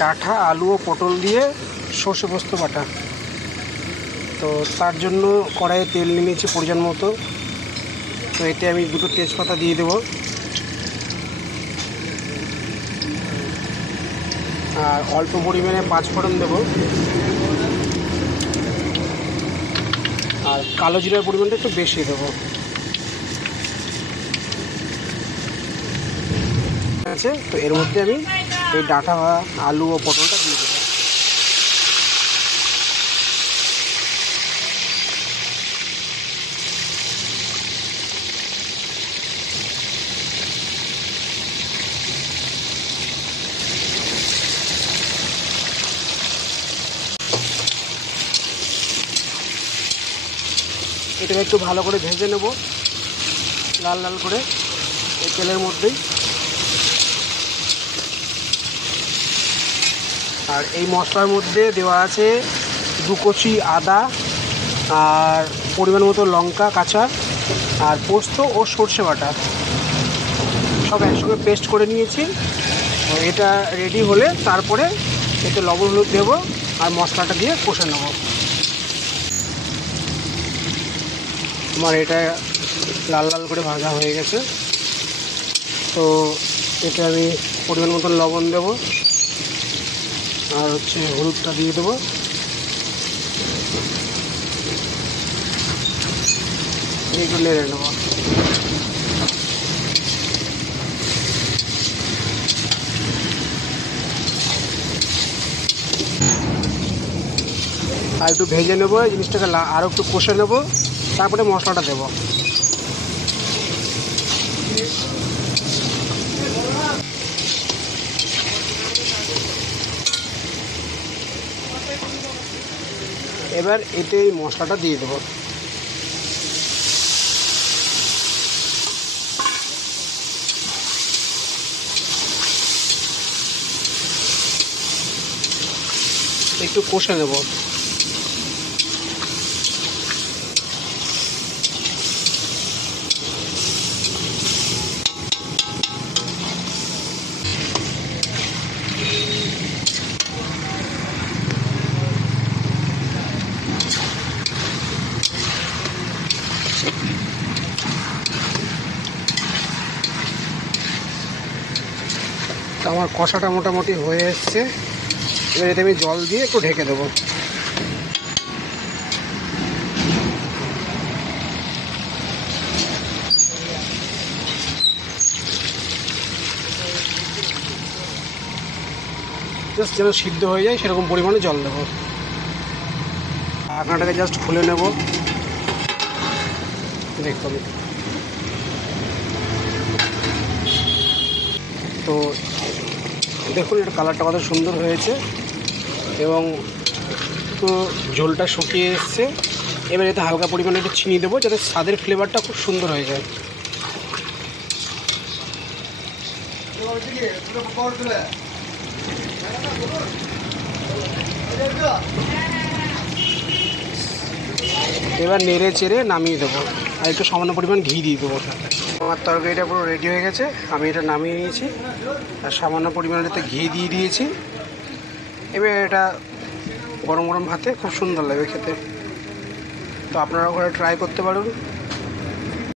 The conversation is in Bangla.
ডাঁটা, আলু ও পটল দিয়ে সর্ষে পোস্ত বাটা। তো তার জন্য কড়াইয়ে তেল নিয়েছি পরিমাণ মতো। তো এতে আমি 2টো তেজপাতা দিয়ে দেবো, আর অল্প পরিমাণে 5 ফোড়ন দেবো, আর কালো জিরার পরিমাণটা একটু বেশি দেবো। আছে, তো এর মধ্যে আমি এই ডাঁটা, আলু ও পটলটা দিয়ে দেবো। এটাকে একটু ভালো করে ভেজে নেব, লাল লাল করে এই তেলের মধ্যেই। আর এই মশলার মধ্যে দেওয়া আছে 2 কচি আদা, আর পরিমাণ মতো লঙ্কা কাঁচা, আর পোস্ত ও সর্ষে বাটা সব একসঙ্গে পেস্ট করে নিয়েছি। এটা রেডি হলে তারপরে এতে লবণ হলুদ দেবো আর মশলাটা দিয়ে কষে নেব। আমার এটা লাল লাল করে ভাজা হয়ে গেছে। তো এটা আমি পরিমাণ মতো লবণ দেবো, আর হলুদটা দিয়ে দেবো। একটু নেড়ে নেবো। আর একটু ভেজে নেবো এই জিনিসটাকে, আরও একটু কষে নেবো, তারপরে মশলাটা দেবো। এবার এতে এই মশলাটা দিয়ে দেবো। একটু কষে নেব। আমার কষাটা মোটামুটি হয়ে এসছে। এবার এতে আমি জল দিয়ে একটু ঢেকে দেবো। জাস্ট যেন সিদ্ধ হয়ে যায় সেরকম পরিমাণে জল দেবো। ঢাকনাটাকে জাস্ট খুলে নেব। দেখুন, তো দেখুন এর কালারটা কত সুন্দর হয়েছে এবং তো ঝোলটা শুকিয়ে এসছে। এবার এতে হালকা পরিমাণে একটু চিনি দেবো যাতে স্বাদের ফ্লেভারটা খুব সুন্দর হয়ে যায়। এবার নেড়ে চেড়ে নামিয়ে দেবো, আর একটু সামান্য পরিমাণ ঘি দিয়ে দেবো। আমার তরকারিটা পুরো রেডি হয়ে গেছে, আমি এটা নামিয়ে নিয়েছি আর সামান্য পরিমাণে এতে ঘি দিয়ে দিয়েছি। এবার এটা গরম গরম ভাতে খুব সুন্দর লাগবে খেতে। তো আপনারা ওখানে ট্রাই করতে পারুন।